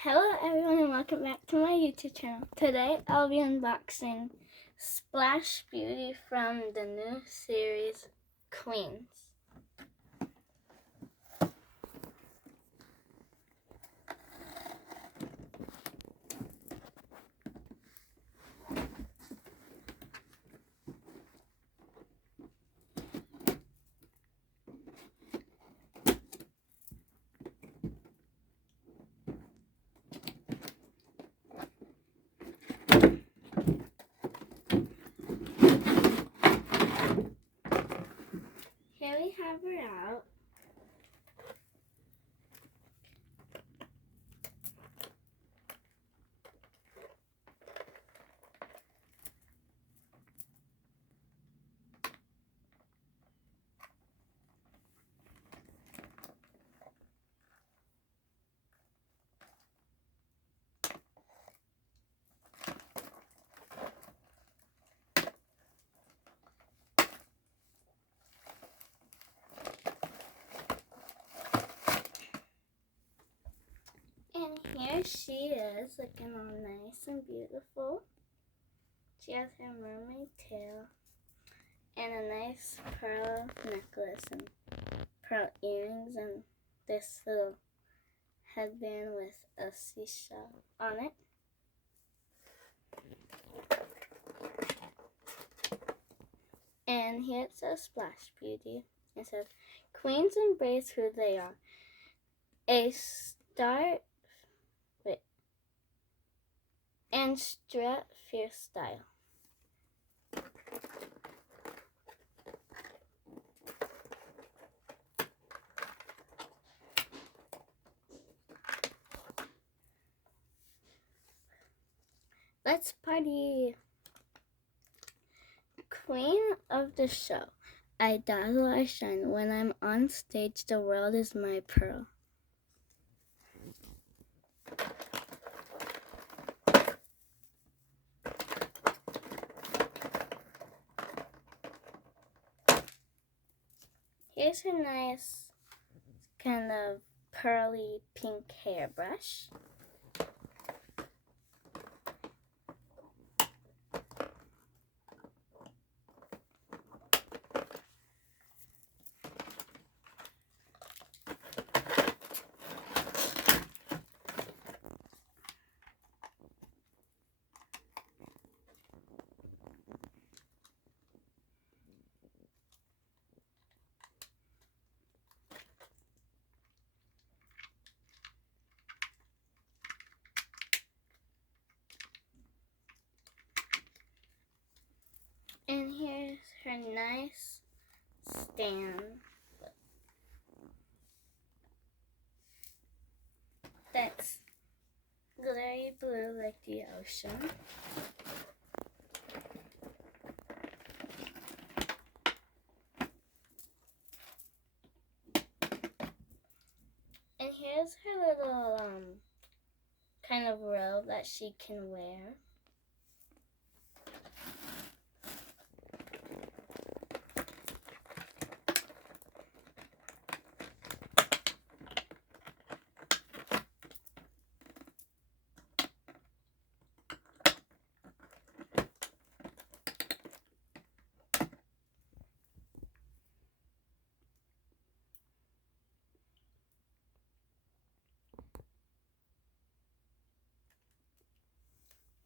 Hello everyone and welcome back to my YouTube channel. Today I'll be unboxing Splash Beauty from the new series Queens. Here we have her out. And here she is, looking all nice and beautiful. She has her mermaid tail and a nice pearl necklace and pearl earrings and this little headband with a seashell on it. And here it says Splash Beauty. It says, Queens embrace who they are. And strut fierce style. Let's party! Queen of the show. I dazzle, I shine. When I'm on stage, the world is my pearl. Here's her nice kind of pearly pink hairbrush. And here's her nice stand that's glittery blue like the ocean. And here's her little kind of robe that she can wear.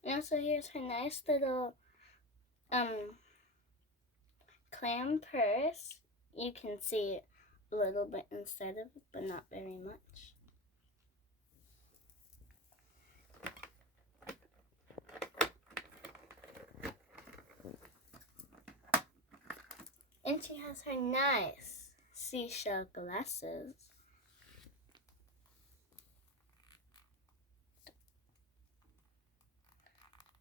And also here's her nice little clam purse. You can see a little bit inside of it, but not very much. And she has her nice seashell glasses.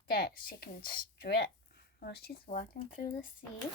That she can strip while she's walking through the sea.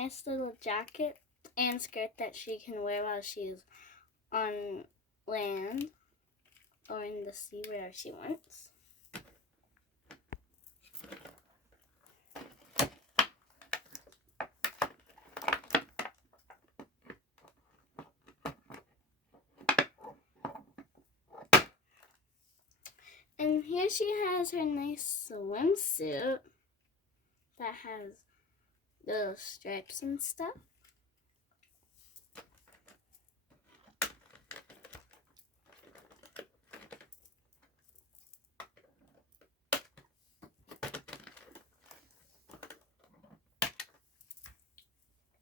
nice little jacket and skirt that she can wear while she's on land or in the sea, wherever she wants. And here she has her nice swimsuit that has little stripes and stuff.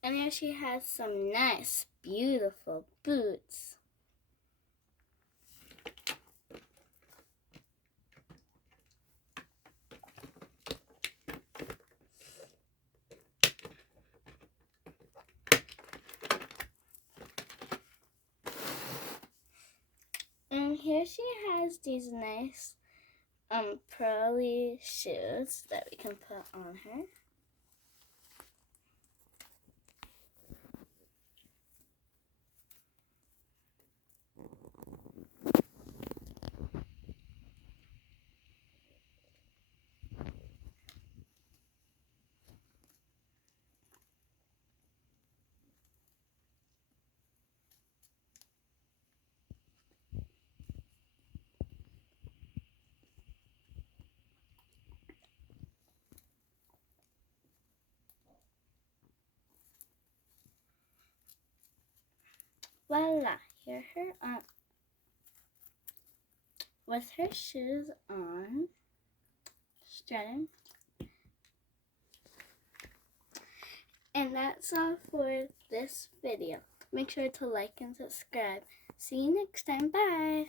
And here she has some nice, beautiful boots. And here she has these nice pearly shoes that we can put on her. Voila, here her with her shoes on, strutting. And that's all for this video. Make sure to like and subscribe. See you next time. Bye.